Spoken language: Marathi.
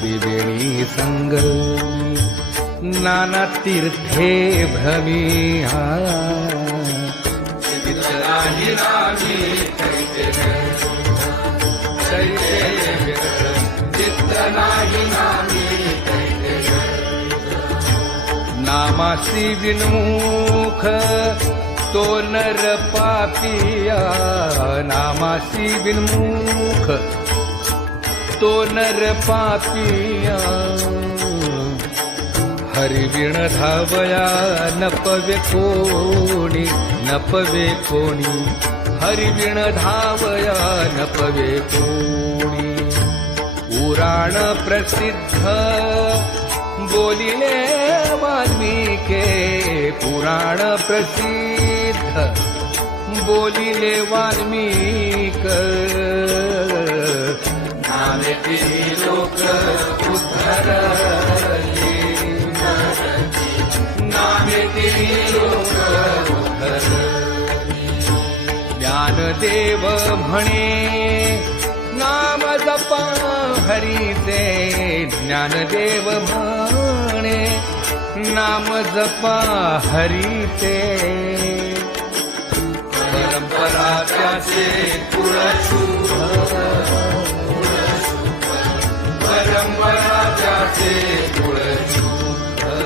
त्रिवेणी संगमी नाना तीर्थे भ्रमी नामासी विनमुख तो नर पापिया नामासी विनमुख तो नर पापिया हरिविण धावया नपवे कोणी हरिविण धावया नपवे कोणी पुराण प्रसिद्ध बोलिले वाल्मीके पुराण प्रसिद्ध बोलिले वाल्मीक नामे लोक उद्धरले नामे लोक उद्धरले ज्ञानदेव म्हणे नाम जपा हरीचे ज्ञानदेव म्हणे नाम जपा हरीचे परंपरा त्याचे कुळशुभ परंपरा त्याचे